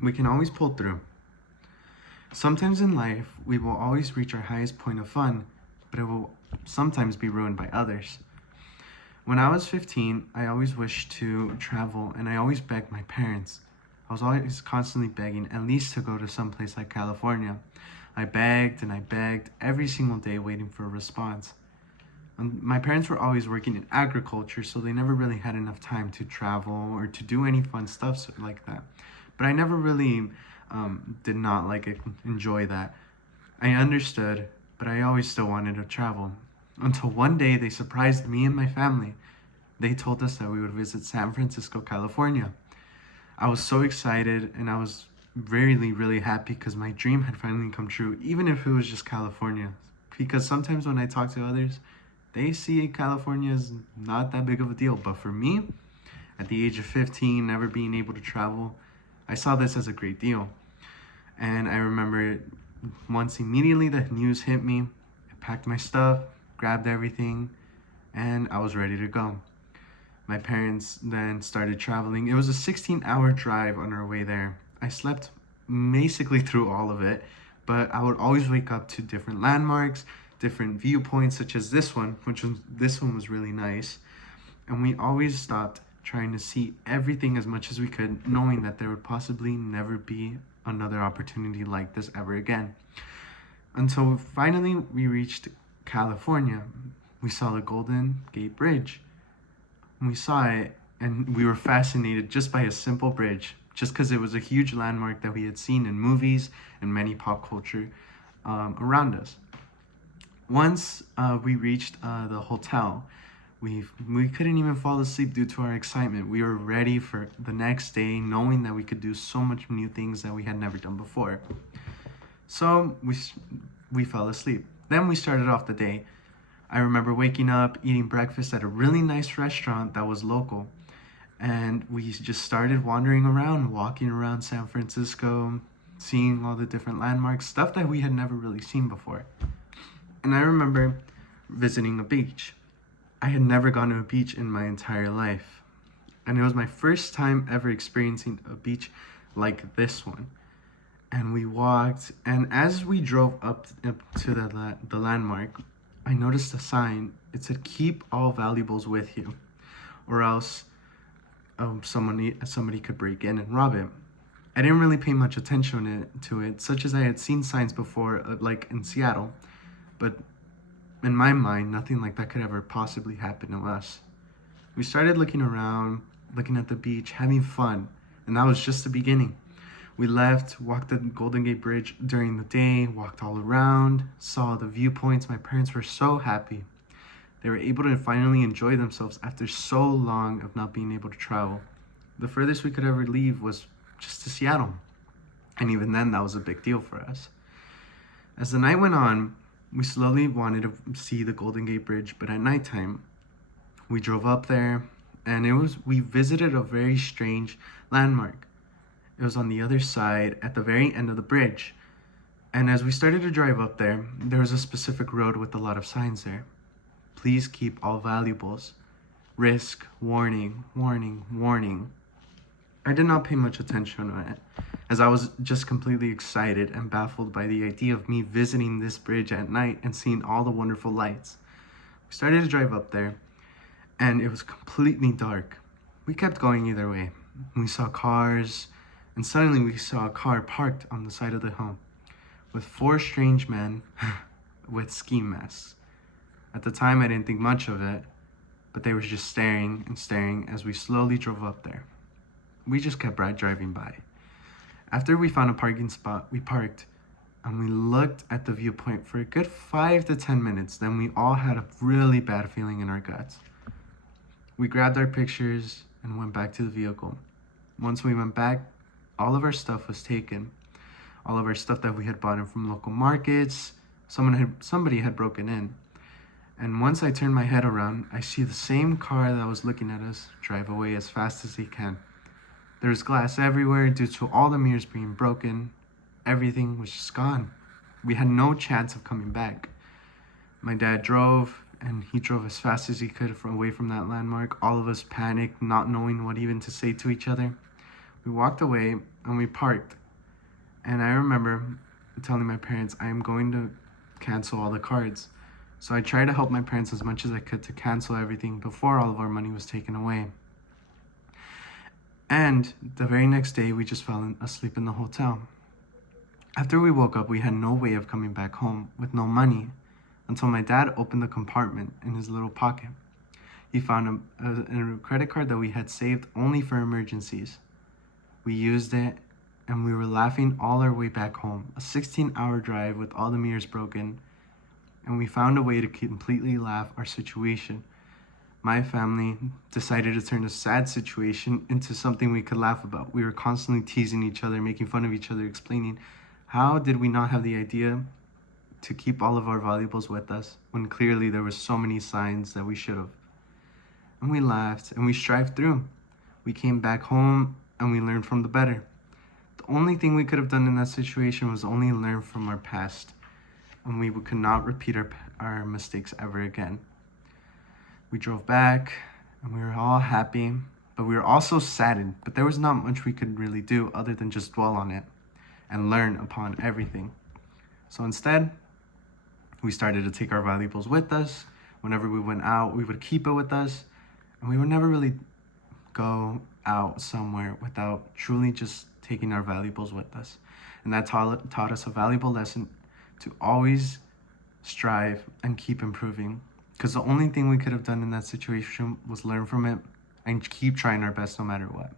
we can always pull through. Sometimes in life, we will always reach our highest point of fun, but it will sometimes be ruined by others. When I was 15, I always wished to travel and I always begged my parents. I was always constantly begging, at least to go to some place like California. I begged and I begged every single day, waiting for a response. My parents were always working in agriculture, so they never really had enough time to travel or to do any fun stuff like that. But I never really did not enjoy that. I understood, but I always still wanted to travel. Until one day they surprised me and my family. They told us that we would visit San Francisco, California. I was so excited and I was really, really happy because my dream had finally come true, even if it was just California. Because sometimes when I talk to others, they see California as not that big of a deal. But for me, at the age of 15, never being able to travel, I saw this as a great deal. And I remember once immediately the news hit me, I packed my stuff, grabbed everything, and I was ready to go. My parents then started traveling. It was a 16-hour drive on our way there. I slept basically through all of it, but I would always wake up to different landmarks, different viewpoints, such as this one, this one was really nice. And we always stopped trying to see everything as much as we could, knowing that there would possibly never be another opportunity like this ever again. Until finally we reached California. We saw the Golden Gate Bridge. We saw it and we were fascinated just by a simple bridge, just because it was a huge landmark that we had seen in movies and many pop culture around us. Once we reached the hotel, we couldn't even fall asleep due to our excitement. We were ready for the next day, knowing that we could do so much new things that we had never done before. So we fell asleep. Then we started off the day. I remember waking up, eating breakfast at a really nice restaurant that was local. And we just started wandering around, walking around San Francisco, seeing all the different landmarks, stuff that we had never really seen before. And I remember visiting a beach. I had never gone to a beach in my entire life. And it was my first time ever experiencing a beach like this one. And we walked, and as we drove up to the landmark, I noticed a sign. It said, "Keep all valuables with you, or else somebody could break in and rob it." I didn't really pay much attention to it, such as I had seen signs before, like in Seattle, but in my mind, nothing like that could ever possibly happen to us. We started looking around, looking at the beach, having fun, and that was just the beginning. We left, walked the Golden Gate Bridge during the day, walked all around, saw the viewpoints. My parents were so happy. They were able to finally enjoy themselves after so long of not being able to travel. The furthest we could ever leave was just to Seattle. And even then, that was a big deal for us. As the night went on, we slowly wanted to see the Golden Gate Bridge, but at nighttime, we drove up there, and we visited a very strange landmark. It was on the other side at the very end of the bridge. And as we started to drive up there, there was a specific road with a lot of signs there. "Please keep all valuables. Risk, warning, warning, warning." I did not pay much attention to it, as I was just completely excited and baffled by the idea of me visiting this bridge at night and seeing all the wonderful lights. We started to drive up there, and it was completely dark. We kept going either way. We saw cars, and suddenly we saw a car parked on the side of the hill with four strange men with ski masks. At the time, I didn't think much of it, but they were just staring and staring as we slowly drove up there. We just kept driving by. After we found a parking spot, we parked, and we looked at the viewpoint for a good 5 to 10 minutes. Then we all had a really bad feeling in our guts. We grabbed our pictures and went back to the vehicle. Once we went back, all of our stuff was taken. All of our stuff that we had bought in from local markets, somebody had broken in. And once I turned my head around, I see the same car that was looking at us drive away as fast as they can. There was glass everywhere due to all the mirrors being broken. Everything was just gone. We had no chance of coming back. My dad drove, and he drove as fast as he could away from that landmark. All of us panicked, not knowing what even to say to each other. We walked away and we parked. And I remember telling my parents, I am going to cancel all the cards. So I tried to help my parents as much as I could to cancel everything before all of our money was taken away. And the very next day, we just fell asleep in the hotel. After we woke up, we had no way of coming back home with no money until my dad opened the compartment in his little pocket. He found a credit card that we had saved only for emergencies. We used it and we were laughing all our way back home, a 16-hour drive with all the mirrors broken, and we found a way to completely laugh our situation. My family decided to turn a sad situation into something we could laugh about. We were constantly teasing each other, making fun of each other, explaining how did we not have the idea to keep all of our valuables with us when clearly there were so many signs that we should have. And we laughed and we strived through. We came back home and we learned from the better. The only thing we could have done in that situation was only learn from our past, and we could not repeat our mistakes ever again. We drove back and we were all happy, but we were also saddened. But there was not much we could really do other than just dwell on it and learn upon everything. So instead, we started to take our valuables with us. Whenever we went out, we would keep it with us, and we would never really go out somewhere without truly just taking our valuables with us. And that taught us a valuable lesson to always strive and keep improving. Because the only thing we could have done in that situation was learn from it and keep trying our best no matter what.